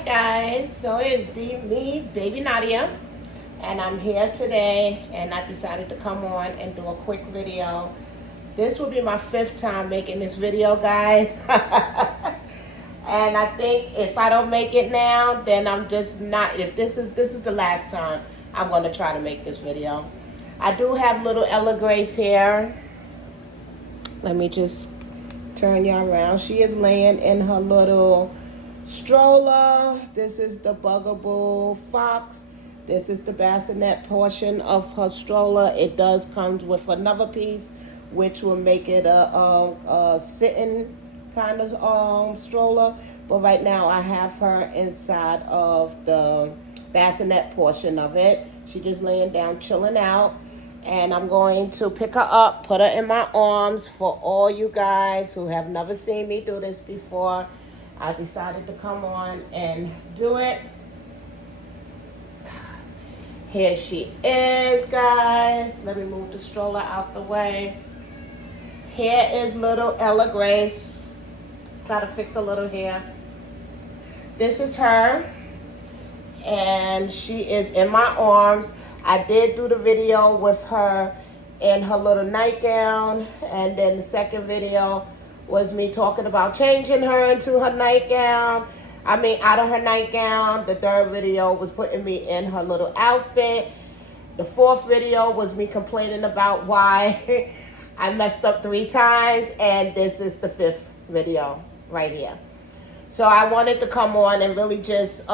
Hi guys, so it's me, Baby Nadia, and I'm here today and I decided to come on and do a quick video. This will be my 5th time making this video, guys. And I think if I don't make it now, then I'm just not, if this is the last time I'm going to try to make this video. I do have little Ella Grace here. Let me just turn y'all around. She is laying in her little stroller. This is the Bugaboo Fox. This is the bassinet portion of her stroller. It does come with another piece, which will make it a sitting kind of stroller. But right now I have her inside of the bassinet portion of it. She's just laying down, chilling out. And I'm going to pick her up, put her in my arms. For all you guys who have never seen me do this before, I decided to come on and do it. Here she is, guys. Let me move the stroller out the way. Here is little Ella Grace. Try to fix a little hair. This is her. And she is in my arms. I did do the video with her in her little nightgown. And then the second video was me talking about changing her into her nightgown. Out of her nightgown. The third video was putting me in her little outfit. The fourth video was me complaining about why I messed up 3 times. And this is the 5th video right here. So I wanted to come on and really just,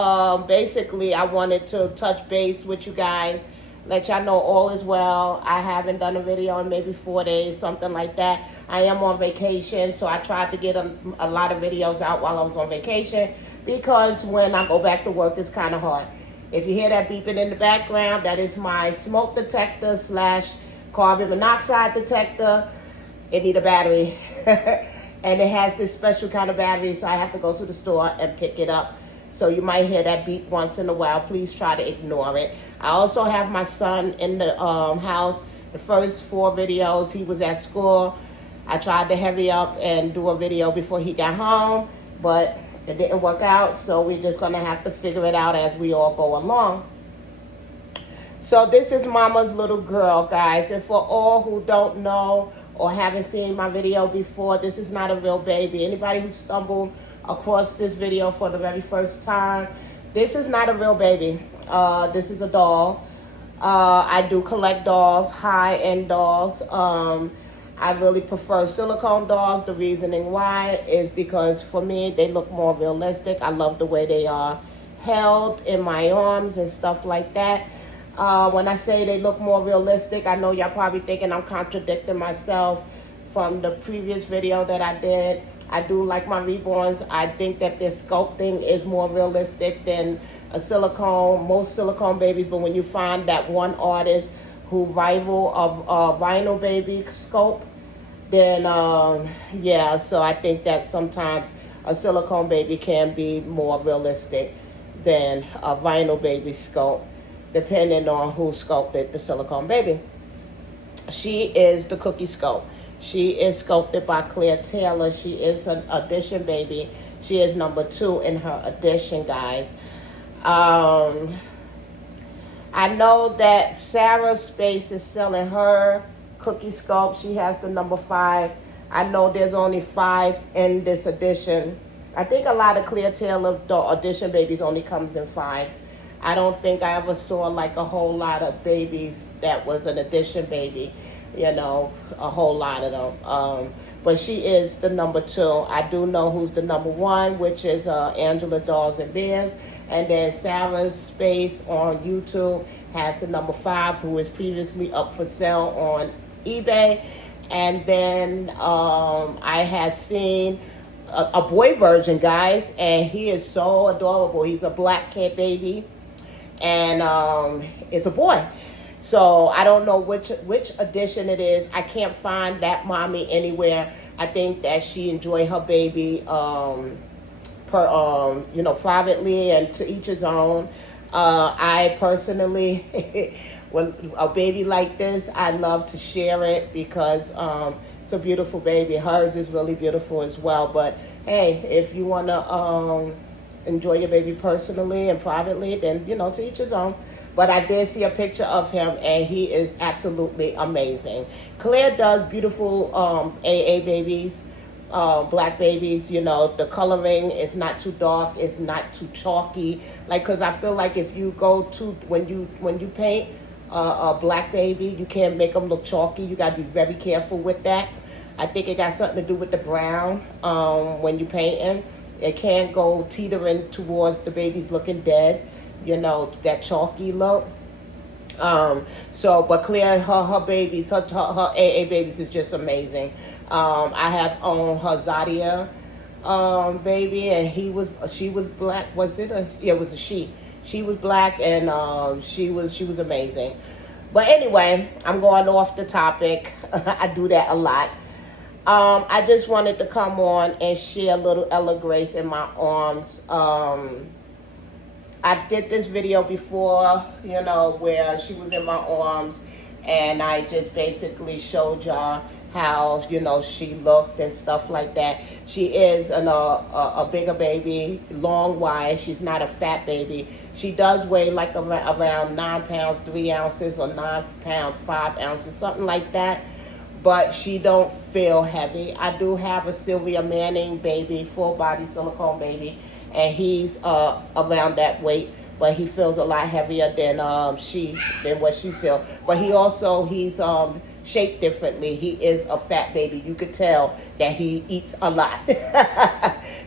basically, I wanted to touch base with you guys. Let y'all know all is well. I haven't done a video in maybe 4 days, something like that. I am on vacation, so I tried to get a lot of videos out while I was on vacation because when I go back to work, it's kind of hard. If you hear that beeping in the background, that is my smoke detector / carbon monoxide detector. It needs a battery. And it has this special kind of battery, so I have to go to the store and pick it up. So you might hear that beep once in a while. Please try to ignore it. I also have my son in the house. The first 4 videos, he was at school. I tried to hurry up and do a video before he got home, but it didn't work out. So we're just going to have to figure it out as we all go along. So this is Mama's little girl, guys. And for all who don't know or haven't seen my video before, this is not a real baby. Anybody who stumbled across this video for the very first time, this is not a real baby. This is a doll. I do collect dolls, high-end dolls. I really prefer silicone dolls. The reasoning why is because for me, they look more realistic. I love the way they are held in my arms and stuff like that. When I say they look more realistic, I know y'all probably thinking I'm contradicting myself from the previous video that I did. I do like my reborns. I think that their sculpting is more realistic than a silicone, most silicone babies. But when you find that one artist who rival of vinyl baby sculpt, then yeah, so I think that sometimes a silicone baby can be more realistic than a vinyl baby sculpt, depending on who sculpted the silicone baby. She is the cookie sculpt. She is sculpted by Claire Taylor. She is an edition baby. She is number 2 in her edition, guys. I know that Sarah Space is selling her cookie sculpt. She has the number 5. I know there's only 5 in this edition. I think a lot of Claire Taylor the edition babies only comes in 5s. I don't think I ever saw like a whole lot of babies that was an edition baby, you know, a whole lot of them. But she is the number 2. I do know who's the number 1, which is Angela Dolls and Bears. And then Sarah's Space on YouTube has the number 5, who is previously up for sale on eBay. And then I have seen a boy version, guys, and he is so adorable. He's a black cat baby. And it's a boy. So I don't know which edition it is. I can't find that mommy anywhere. I think that she enjoyed her baby privately and to each his own. I personally, when a baby like this, I love to share it because it's a beautiful baby. Hers is really beautiful as well. But hey, if you want to enjoy your baby personally and privately, then, you know, to each his own. But I did see a picture of him, and he is absolutely amazing. Claire does beautiful AA babies, black babies. You know, the coloring is not too dark, it's not too chalky. Like, because I feel like if you go to, when you paint a black baby, you can't make them look chalky. You got to be very careful with that. I think it got something to do with the brown when you painting. It can't go teetering towards the baby's looking dead, you know, that chalky look. But Claire, her babies, her AA babies is just amazing. I have owned her Zadia baby, and she was black. Was it a? Yeah, it was a she. She was black, and she was amazing. But anyway, I'm going off the topic. I do that a lot. I just wanted to come on and share little Ella Grace in my arms. I did this video before, you know, where she was in my arms, and I just basically showed y'all how, you know, she looked and stuff like that. She is a bigger baby, long wide. She's not a fat baby. She does weigh like around 9 pounds 3 ounces, or 9 pounds 5 ounces, something like that. But she don't feel heavy. I do have a Sylvia Manning baby, full body silicone baby, and he's around that weight, but he feels a lot heavier than what she feels. But he's shaped differently. He is a fat baby. You could tell that he eats a lot.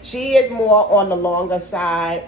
She is more on the longer side.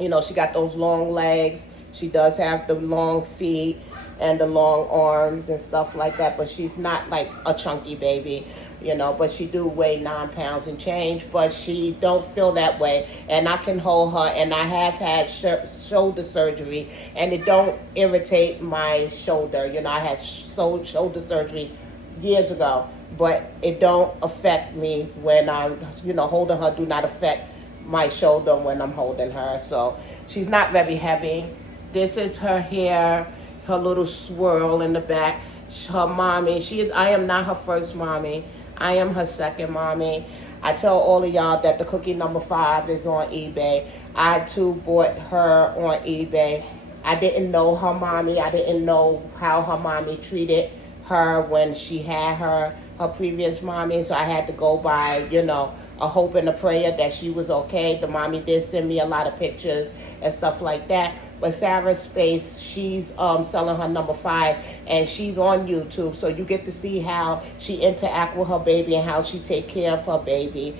You know, she got those long legs. She does have the long feet and the long arms and stuff like that, but she's not like a chunky baby, you know. But she do weigh 9 pounds and change, but she don't feel that way, and I can hold her. And I have had shoulder surgery, and it don't irritate my shoulder. You know, I had shoulder surgery years ago, but it don't affect me when I'm, you know, holding her. Do not affect my shoulder when I'm holding her. So she's not very heavy. This is her hair, her little swirl in the back. Her mommy, I am not her first mommy. I am her second mommy. I tell all of y'all that the cookie number 5 is on eBay. I too bought her on eBay. I didn't know her mommy. I didn't know how her mommy treated her when she had her previous mommy. So I had to go by, you know, a hope and a prayer that she was okay. The mommy did send me a lot of pictures and stuff like that. But Sarah's Space, she's selling her number 5, and she's on YouTube, so you get to see how she interact with her baby and how she take care of her baby.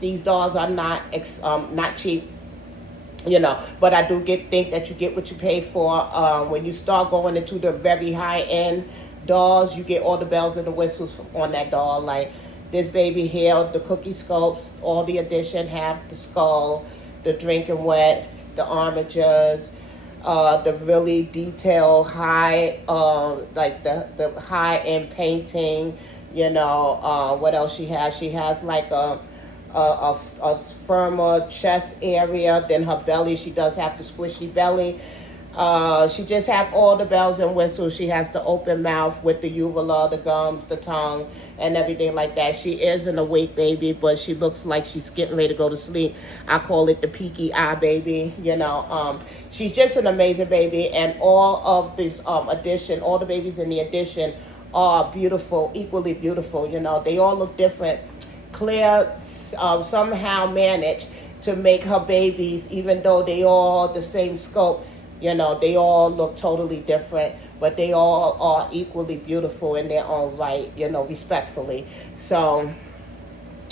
These dolls are not cheap, you know, but I do think that you get what you pay for. When you start going into the very high end dolls, you get all the bells and the whistles on that doll. Like this baby here, the cookie sculpts, all the addition, have the skull, the drinking wet, the armatures, the really detailed high, like the high end painting. You know, what else she has? She has like a firmer chest area than her belly. She does have the squishy belly. She just have all the bells and whistles. She has the open mouth with the uvula, the gums, the tongue, and everything like that. She is an awake baby, but she looks like she's getting ready to go to sleep. I call it the peaky eye baby, you know. She's just an amazing baby, and all of this addition, all the babies in the addition are beautiful, equally beautiful, you know. They all look different. Claire somehow managed to make her babies, even though they all the same scope, you know, they all look totally different, but they all are equally beautiful in their own right, you know, respectfully. So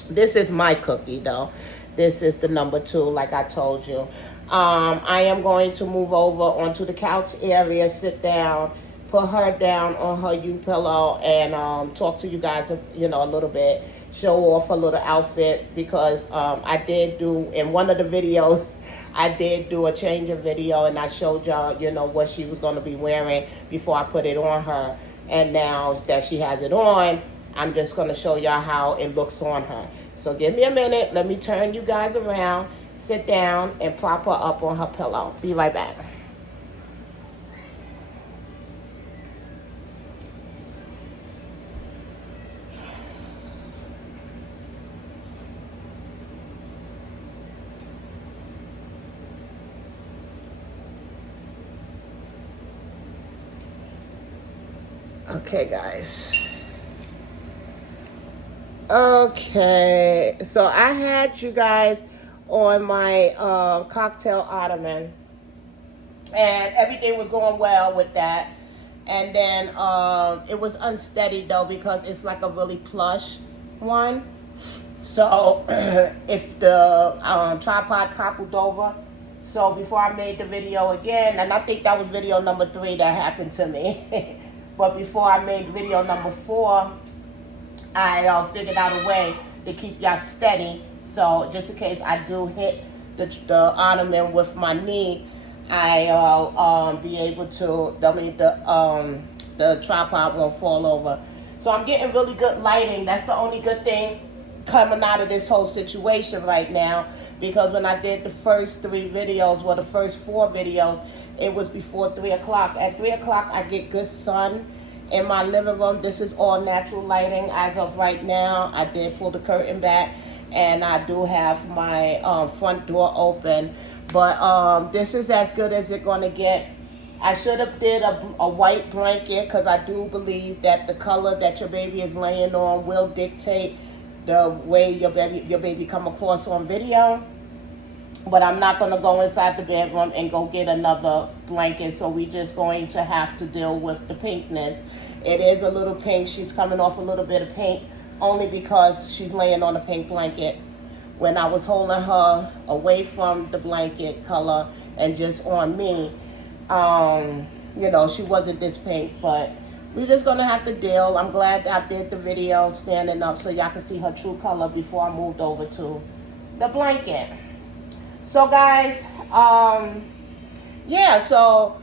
this is my cookie, though. This is the number 2, like I told you. I am going to move over onto the couch area, sit down, put her down on her U-pillow, and talk to you guys, you know, a little bit, show off her little outfit, because I did do, in one of the videos, I did do a change of video, and I showed y'all, you know, what she was going to be wearing before I put it on her. And now that she has it on, I'm just going to show y'all how it looks on her. So give me a minute. Let me turn you guys around, sit down, and prop her up on her pillow. Be right back. Okay, guys. Okay, so I had you guys on my cocktail ottoman, and everything was going well with that. And then it was unsteady though because it's like a really plush one. So if the tripod toppled over, so before I made the video again, and I think that was video number 3 that happened to me. But before I made video number 4, I figured out a way to keep y'all steady. So just in case I do hit the ottoman with my knee, I'll be able to, the tripod won't fall over. So I'm getting really good lighting. That's the only good thing coming out of this whole situation right now, because when I did the first 3 videos, well, the first 4 videos, it was before 3 o'clock. At 3 o'clock, I get good sun in my living room. This is all natural lighting as of right now. I did pull the curtain back, and I do have my front door open. But this is as good as it's going to get. I should have did a white blanket, because I do believe that the color that your baby is laying on will dictate the way your baby come across on video. But I'm not going to go inside the bedroom and go get another blanket, so we just going to have to deal with the pinkness. It is a little pink. She's coming off a little bit of pink only because she's laying on a pink blanket. When I was holding her away from the blanket color and just on me, you know, she wasn't this pink, but we're just going to have to deal. I'm glad I did the video standing up so y'all can see her true color before I moved over to the blanket. So guys, yeah, so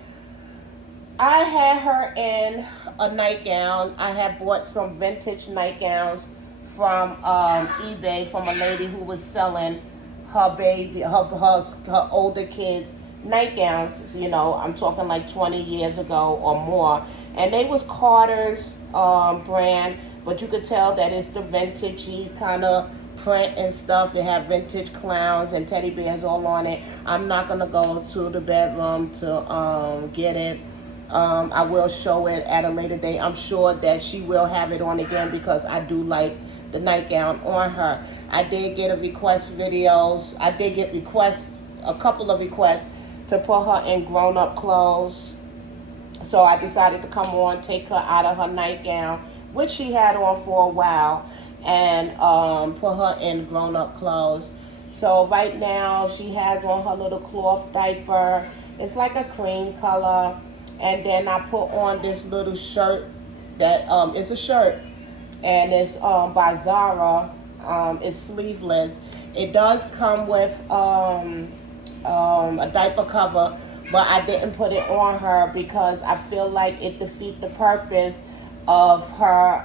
I had her in a nightgown. I had bought some vintage nightgowns from eBay from a lady who was selling her baby, her older kids nightgowns. You know, I'm talking like 20 years ago or more. And they was Carter's brand, but you could tell that it's the vintagey kind of print and stuff. It had vintage clowns and teddy bears all on it. I'm not gonna go to the bedroom to get it. I will show it at a later date. I'm sure that she will have it on again because I do like the nightgown on her. I did get a request videos. I did get requests, a couple of requests to put her in grown-up clothes. So I decided to come on, take her out of her nightgown, which she had on for a while, and put her in grown-up clothes. So right now she has on her little cloth diaper. It's like a cream color. And then I put on this little shirt that it's a shirt, and it's by Zara. It's sleeveless. It does come with a diaper cover, but I didn't put it on her because I feel like it defeats the purpose of her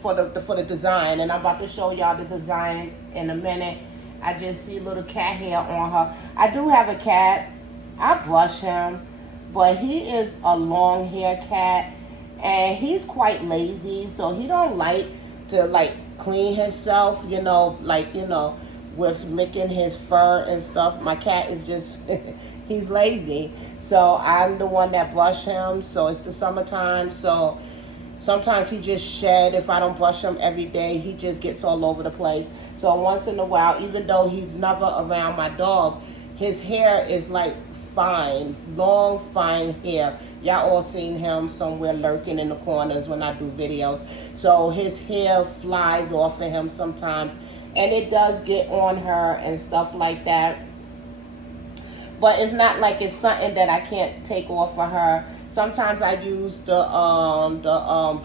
for the design. And I'm about to show y'all the design in a minute. I just see little cat hair on her. I do have a cat. I brush him, but he is a long hair cat, and he's quite lazy, so he don't like to clean himself, you know, with licking his fur and stuff. My cat is just he's lazy, so I'm the one that brush him. So it's the summertime, so sometimes he just shed. If I don't brush him every day, he just gets all over the place. So once in a while, even though he's never around my dogs, his hair is like fine, long, fine hair. Y'all all seen him somewhere lurking in the corners when I do videos. So his hair flies off of him sometimes, and it does get on her and stuff like that. But it's not like it's something that I can't take off of her. Sometimes I use the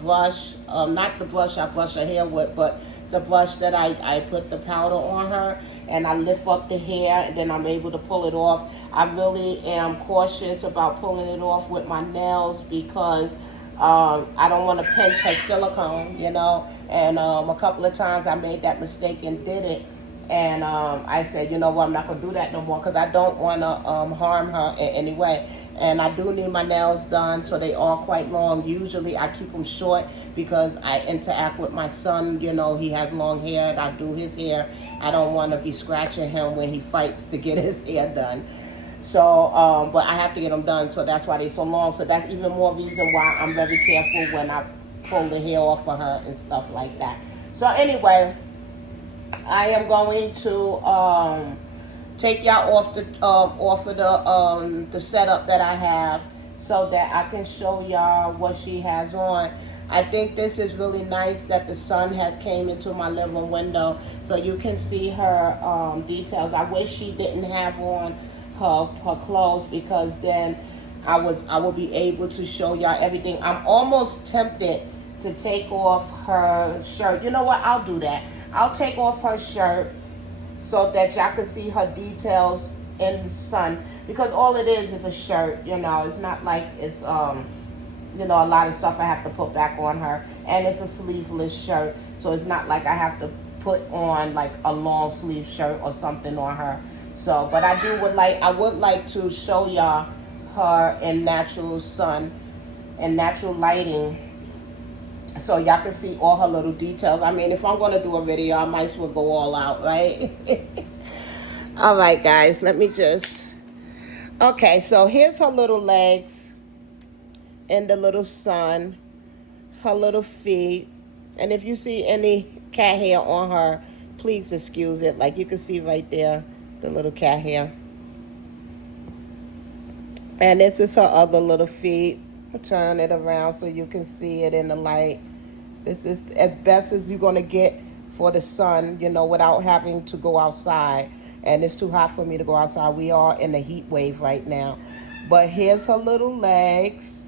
brush, not the brush I brush her hair with, but the brush that I put the powder on her, and I lift up the hair, and then I'm able to pull it off. I really am cautious about pulling it off with my nails because I don't want to pinch her silicone, you know. And a couple of times I made that mistake and did it. And I said, you know what, I'm not going to do that no more because I don't want to harm her in any way. And I do need my nails done, so they are quite long. Usually I keep them short because I interact with my son. You know, he has long hair, and I do his hair. I don't want to be scratching him when he fights to get his hair done. So, but I have to get them done, so that's why they're so long. So that's even more reason why I'm very careful when I pull the hair off of her and stuff like that. So anyway, I am going to take y'all off of the setup that I have, so that I can show y'all what she has on. I think this is really nice that the sun has came into my living window, so you can see her details. I wish she didn't have on her clothes, because then I will be able to show y'all everything. I'm almost tempted to take off her shirt. You know what? I'll do that. I'll take off her shirt so that y'all can see her details in the sun, because all it is a shirt. You know, it's not like it's you know, a lot of stuff I have to put back on her, and it's a sleeveless shirt, so it's not like I have to put on like a long sleeve shirt or something on her. So, but I would like to show y'all her in natural sun and natural lighting, so y'all can see all her little details. I mean, if I'm going to do a video, I might as well go all out, right? All right, guys, let me just... Okay, so here's her little legs in the little sun, her little feet. And if you see any cat hair on her, please excuse it. Like you can see right there, the little cat hair. And this is her other little feet. I'll turn it around so you can see it in the light. This is as best as you're going to get for the sun, you know, without having to go outside. And it's too hot for me to go outside. We are in a heat wave right now. But here's her little legs.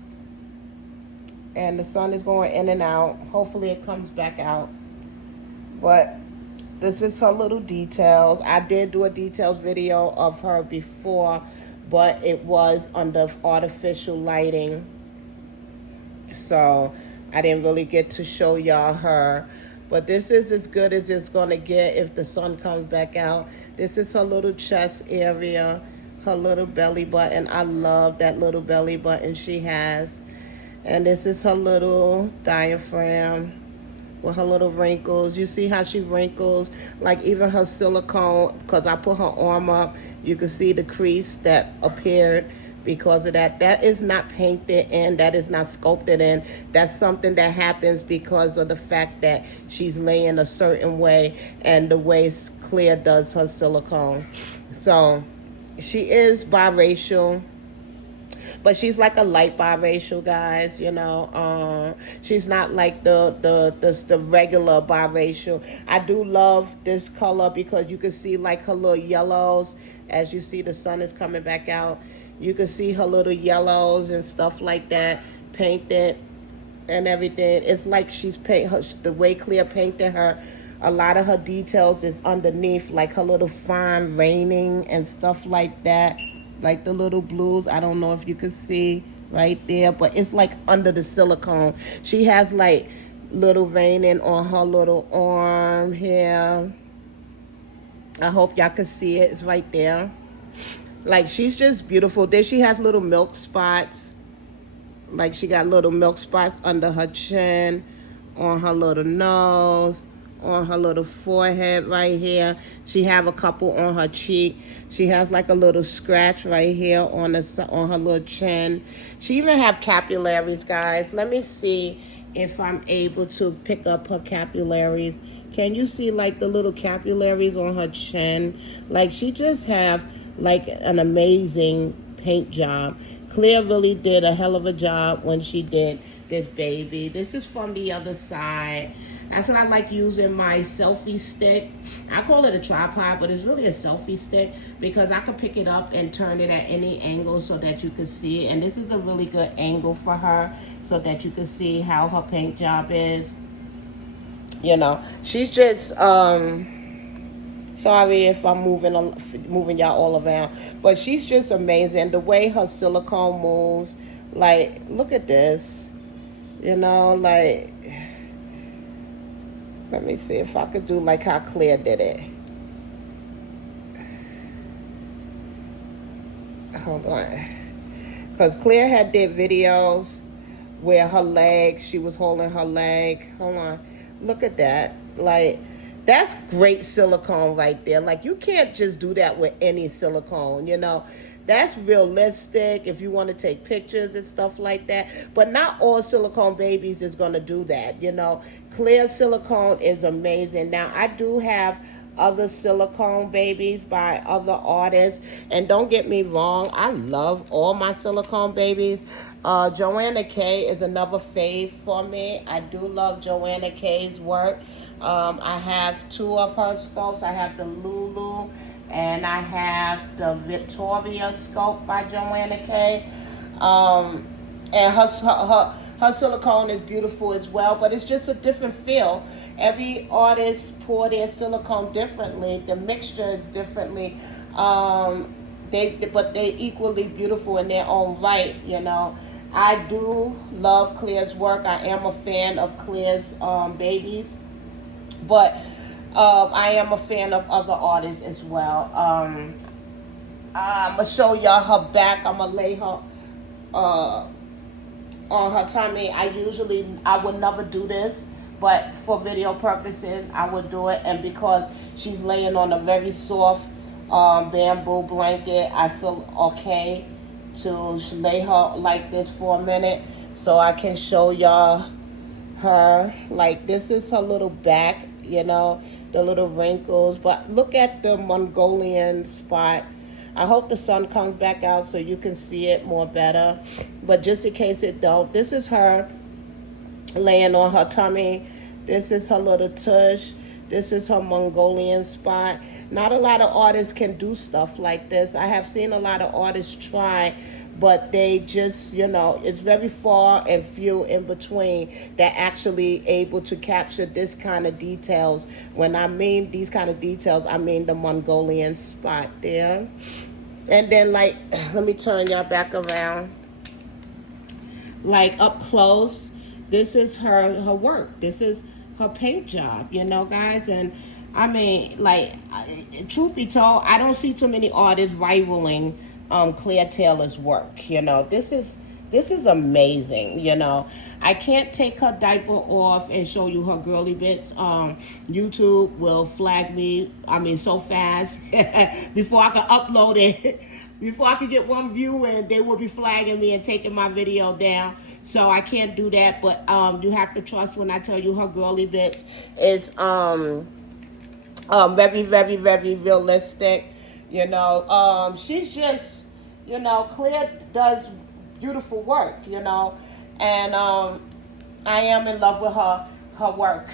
And the sun is going in and out. Hopefully it comes back out. But this is her little details. I did do a details video of her before, but it was under artificial lighting. So I didn't really get to show y'all her. But this is as good as it's going to get if the sun comes back out. This is her little chest area, her little belly button. I love that little belly button she has. And this is her little diaphragm with her little wrinkles. You see how she wrinkles? Like even her silicone, because I put her arm up, you can see the crease that appeared because of that. That is not painted in. That is not sculpted in. That's something that happens because of the fact that she's laying a certain way and the way Claire does her silicone. So she is biracial. But she's like a light biracial, guys, you know. She's not like the regular biracial. I do love this color because you can see like her little yellows. As you see, the sun is coming back out. You can see her little yellows and stuff like that painted and everything. It's like she's the way Claire painted her. A lot of her details is underneath, like her little fine veining and stuff like that. Like the little blues, I don't know if you can see right there, but it's like under the silicone. She has like little veining on her little arm here. I hope y'all can see it. It's right there. Like she's just beautiful. Then she has little milk spots. Like she got little milk spots under her chin, on her little nose, on her little forehead right here. She have a couple on her cheek. She has like a little scratch right here on her little chin. She even have capillaries, guys. Let me see if I'm able to pick up her capillaries. Can you see like the little capillaries on her chin? Like she just have like an amazing paint job. Claire really did a hell of a job when she did this baby. This is from the other side. That's what I like using my selfie stick. I call it a tripod, but it's really a selfie stick because I can pick it up and turn it at any angle so that you can see it. And this is a really good angle for her so that you can see how her paint job is. You know, she's just, sorry if I'm moving y'all all around, but she's just amazing. The way her silicone moves, like, look at this, you know, like, let me see if I could do like how Claire did it. Hold on. Because Claire did videos where her leg, she was holding her leg. Hold on. Look at that. Like, that's great silicone right there. Like, you can't just do that with any silicone, you know. That's realistic if you want to take pictures and stuff like that. But not all silicone babies is going to do that. You know, clear silicone is amazing. Now, I do have other silicone babies by other artists, and don't get me wrong, I love all my silicone babies. Joanna K is another fave for me. I do love Joanna K's work. I have two of her sculpts. I have the Lulu and I have the Victoria sculpt by Joanna K. And her silicone is beautiful as well, but it's just a different feel. Every artist pour their silicone differently. The mixture is differently. But they equally beautiful in their own right, you know. I do love Claire's work. I am a fan of Claire's babies. But I am a fan of other artists as well. I'm going to show y'all her back. I'm going to lay her on her tummy. I would never do this, but for video purposes, I would do it. And because she's laying on a very soft bamboo blanket, I feel okay to lay her like this for a minute so I can show y'all her. Like, this is her little back, you know, the little wrinkles. But look at the Mongolian spot. I hope the sun comes back out so you can see it more better. But just in case it don't, this is her laying on her tummy. This is her little tush. This is her Mongolian spot. Not a lot of artists can do stuff like this. I have seen a lot of artists try, but they just, you know, it's very far and few in between that actually able to capture this kind of details. When I mean these kind of details, I mean the Mongolian spot there. And then, like, let me turn y'all back around. Like, up close, this is her work. This is her paint job, you know, guys. And I mean, like, truth be told, I don't see too many artists rivaling Claire Taylor's work. You know, this is amazing. You know, I can't take her diaper off and show you her girly bits. YouTube will flag me, I mean, so fast before I can upload it. Before I can get one view, and they will be flagging me and taking my video down. So I can't do that. But you have to trust when I tell you her girly bits is very, very, very realistic. You know, she's just, you know, Claire does beautiful work, you know, and I am in love with her work.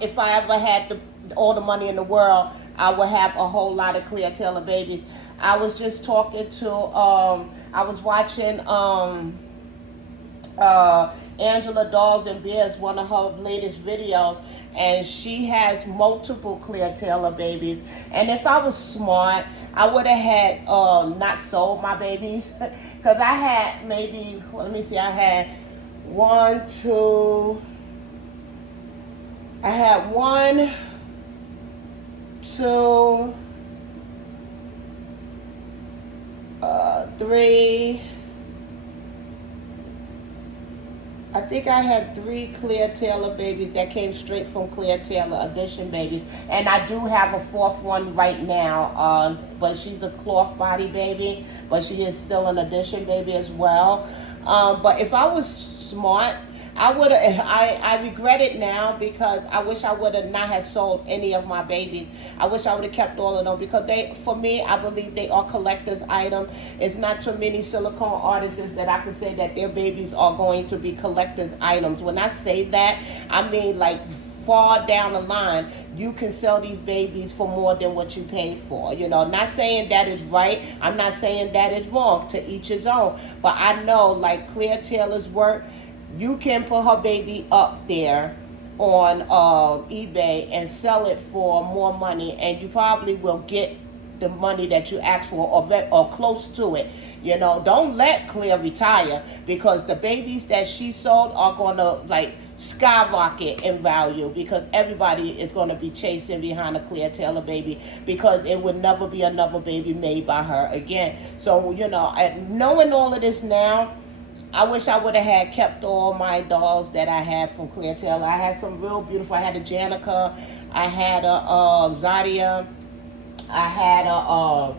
If I ever had all the money in the world, I would have a whole lot of Claire Taylor babies. I was just talking to, I was watching Angela Dolls and Bears, one of her latest videos, and she has multiple Claire Taylor babies. And if I was smart, I would have had not sold my babies, because I had maybe, well, let me see, I had one, two, three. I think I had 3 Claire Taylor babies that came straight from Claire Taylor Edition babies. And I do have a 4th one right now, but she's a cloth body baby, but she is still an Edition baby as well. But if I was smart, I would have, I regret it now, because I wish I would have not have sold any of my babies. I wish I would have kept all of them, because they, for me, I believe they are collector's items. It's not too many silicone artists that I can say that their babies are going to be collector's items. When I say that, I mean like far down the line, you can sell these babies for more than what you paid for. You know, not saying that is right. I'm not saying that is wrong. To each his own. But I know, like Claire Taylor's work, you can put her baby up there on eBay and sell it for more money, and you probably will get the money that you asked for, or close to it. You know, don't let Claire retire, because the babies that she sold are going to like skyrocket in value, because everybody is going to be chasing behind a Claire Taylor baby, because it would never be another baby made by her again. So, you know, knowing all of this now, I wish I would have had kept all my dolls that I had from Claire Taylor. I had some real beautiful. I had a Janica, I had a Zadia, I had a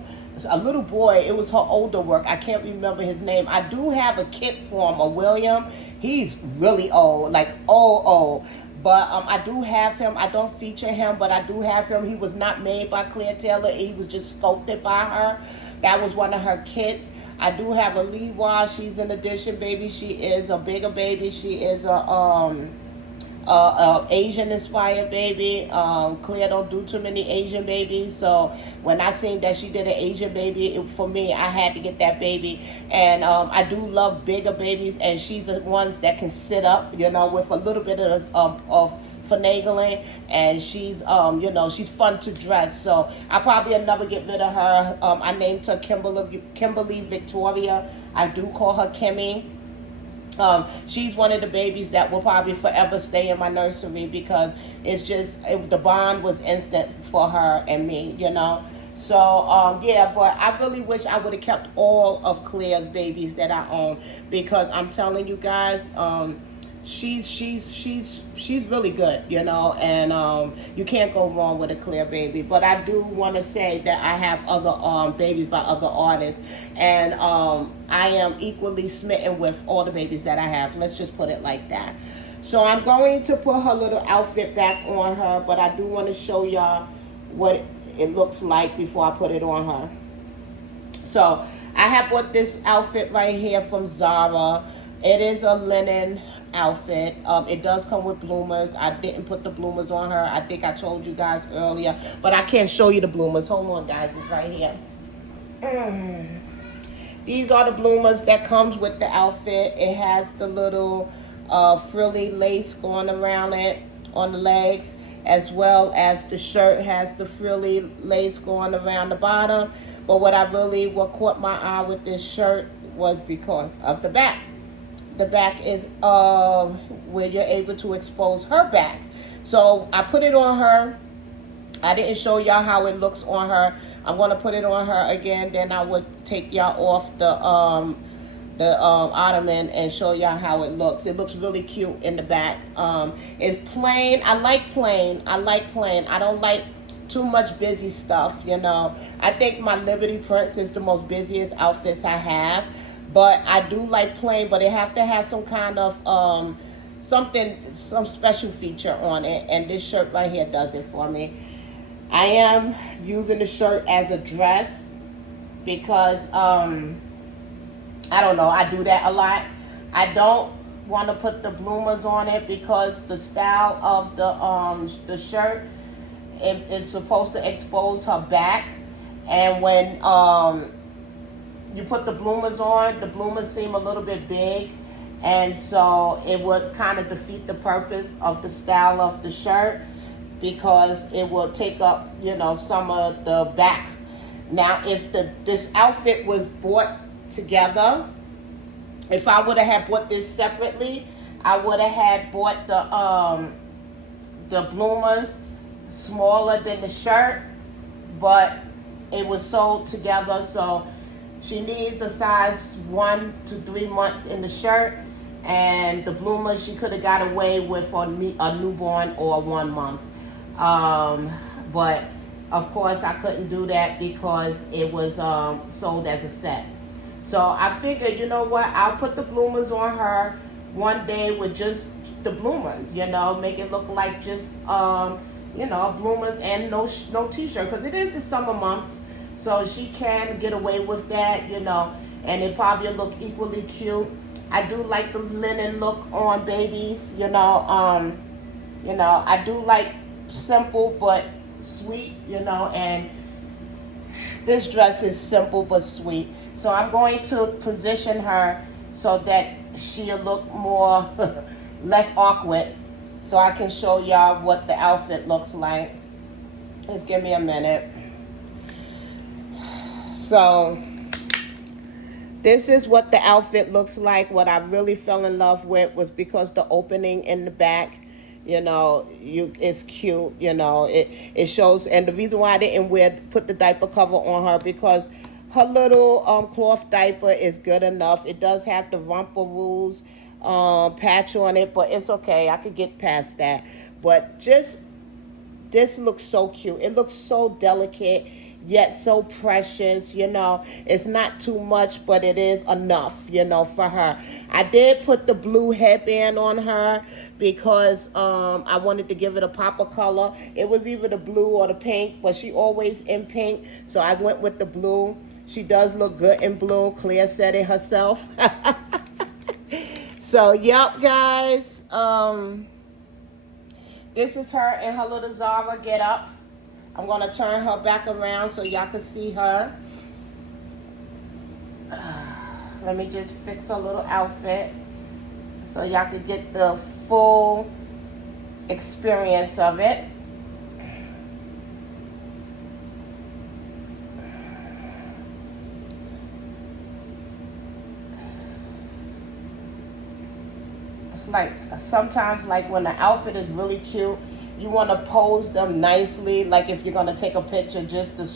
a little boy. It was her older work. I can't remember his name. I do have a kit for him, a William. He's really old, like old. But I do have him. I don't feature him, but I do have him. He was not made by Claire Taylor. He was just sculpted by her. That was one of her kits. I do have a Lewa. She's an addition baby. She is a bigger baby. She is a Asian inspired baby. Claire don't do too many Asian babies, so when I seen that she did an Asian baby, for me, I had to get that baby. And I do love bigger babies, and she's the ones that can sit up, you know, with a little bit of finagling, and she's she's fun to dress. So I probably will never get rid of her. I named her Kimberly Victoria. I do call her Kimmy. She's one of the babies that will probably forever stay in my nursery, because it's just the bond was instant for her and me, you know. So yeah, but I really wish I would have kept all of Claire's babies that I own, because I'm telling you guys, she's really good, you know, and you can't go wrong with a Claire baby. But I do want to say that I have other babies by other artists, and I am equally smitten with all the babies that I have. Let's just put it like that. So I'm going to put her little outfit back on her, but I do want to show y'all what it looks like before I put it on her. So I have bought this outfit right here from Zara. It is a linen outfit. It does come with bloomers. I didn't put the bloomers on her. I think I told you guys earlier, but I can't show you the bloomers. Hold on, guys. It's right here. These are the bloomers that comes with the outfit. It has the little frilly lace going around it on the legs, as well as the shirt has the frilly lace going around the bottom. But what caught my eye with this shirt was because of the back. The back is where you're able to expose her back. So I put it on her. I didn't show y'all how it looks on her. I'm going to put it on her again. Then I would take y'all off the ottoman and show y'all how it looks. It looks really cute in the back. It's plain. I like plain. I don't like too much busy stuff, you know. I think my Liberty Prince is the most busiest outfits I have. But I do like plain, but it have to have some kind of some special feature on it. And this shirt right here does it for me. I am using the shirt as a dress because I don't know, I do that a lot. I don't want to put the bloomers on it because the style of the shirt is supposed to expose her back, and when you put the bloomers on, the bloomers seem a little bit big, and so it would kind of defeat the purpose of the style of the shirt, because it will take up, you know, some of the back. Now, if this outfit was bought together, if I would have had bought this separately, I would have had bought the bloomers smaller than the shirt, but it was sold together, so she needs a size 1 to 3 months in the shirt, and the bloomers she could have got away with for a newborn or 1 month. But of course I couldn't do that because it was sold as a set. So I figured, you know what, I'll put the bloomers on her one day with just the bloomers, you know, make it look like just you know, bloomers and no t-shirt, because it is the summer months. So she can get away with that, you know, and it probably look equally cute. I do like the linen look on babies, you know. I do like simple but sweet, you know, and this dress is simple but sweet. So I'm going to position her so that she'll look more, less awkward, so I can show y'all what the outfit looks like. Just give me a minute. So this is what the outfit looks like. What I really fell in love with was because the opening in the back, you know, it's cute, you know, it shows. And the reason why I didn't put the diaper cover on her, because her little cloth diaper is good enough. It does have the Rumple Rules patch on it, but it's okay. I could get past that. But just, this looks so cute. It looks so delicate. yet so precious. You know, it's not too much, but it is enough, you know, for her. I did put the blue headband on her because I wanted to give it a pop of color. It was either the blue or the pink, but she always in pink, so I went with the blue. She does look good in blue. Claire said it herself. So, yep, guys. This is her in her little Zara get up. I'm going to turn her back around so y'all can see her. Let me just fix her little outfit so y'all can get the full experience of it. It's like sometimes, like when the outfit is really cute, you want to pose them nicely, like if you're going to take a picture just to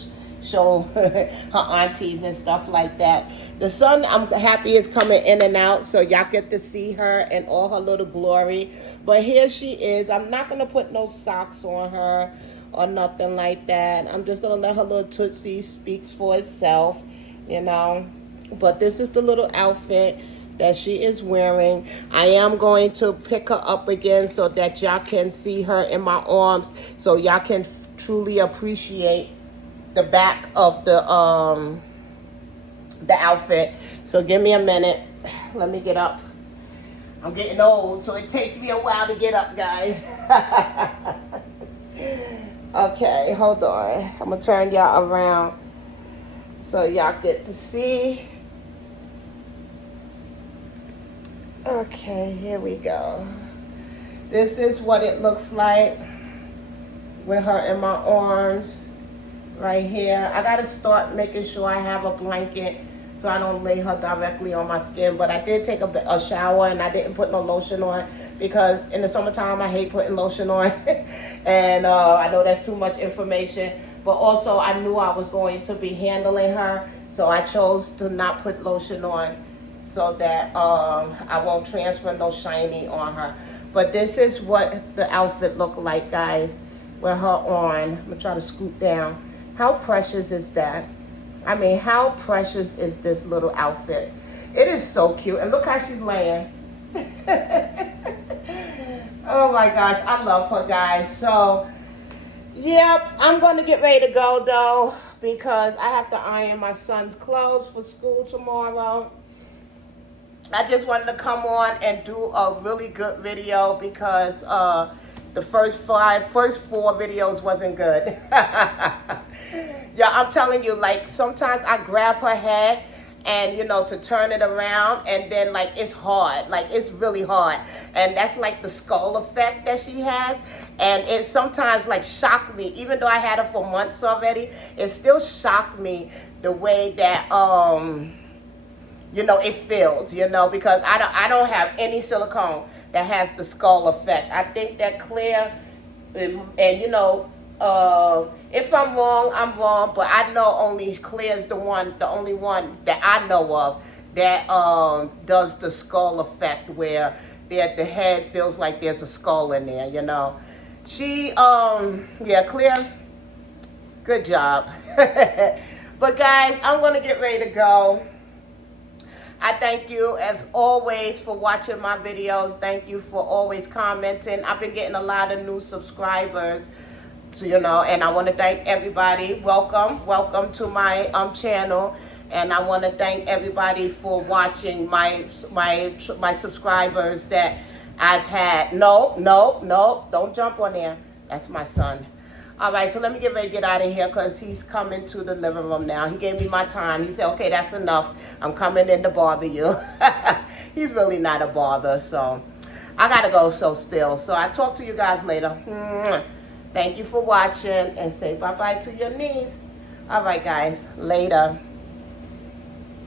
show her aunties and stuff like that. The sun, I'm happy, is coming in and out, so y'all get to see her in all her little glory. But here she is. I'm not going to put no socks on her or nothing like that. I'm just going to let her little Tootsie speak for itself, you know. But this is the little outfit that she is wearing. I am going to pick her up again so that y'all can see her in my arms, so y'all can truly appreciate the back of the outfit. So give me a minute. Let me get up. I'm getting old, so it takes me a while to get up, guys. Okay, hold on. I'm gonna turn y'all around so y'all get to see. Okay, here we go. This is what it looks like with her in my arms right here. I gotta start making sure I have a blanket so I don't lay her directly on my skin. But I did take a shower and I didn't put no lotion on because in the summertime I hate putting lotion on. And I know that's too much information, but also I knew I was going to be handling her, so I chose to not put lotion on so that I won't transfer no shiny on her. But this is what the outfit looked like, guys, with her on. I'm gonna try to scoot down. How precious is that? I mean, how precious is this little outfit? It is so cute. And look how she's laying. Oh my gosh, I love her, guys. So, yep, I'm going to get ready to go, though, because I have to iron my son's clothes for school tomorrow. I just wanted to come on and do a really good video because the first four videos wasn't good. Yeah, I'm telling you, like, sometimes I grab her head and, you know, to turn it around, and then, like, it's hard. Like, it's really hard. And that's, like, the skull effect that she has. And it sometimes, like, shocked me. Even though I had her for months already, it still shocked me the way that, you know, it feels, you know, because I don't have any silicone that has the skull effect. I think that Claire, and, you know, if I'm wrong, I'm wrong, but I know only Claire's the only one that I know of that does the skull effect where the head feels like there's a skull in there, you know. She, yeah, Claire, good job. But guys, I'm going to get ready to go. I thank you, as always, for watching my videos. Thank you for always commenting. I've been getting a lot of new subscribers. So, you know, and I want to thank everybody. Welcome to my channel, and I want to thank everybody for watching my subscribers that I've had. No, don't jump on there. That's my son. All right, so let me get ready to get out of here because he's coming to the living room now. He gave me my time. He said, okay, that's enough. I'm coming in to bother you. He's really not a bother, so I got to go still. So I'll talk to you guys later. Thank you for watching, and say bye-bye to your niece. All right, guys. Later.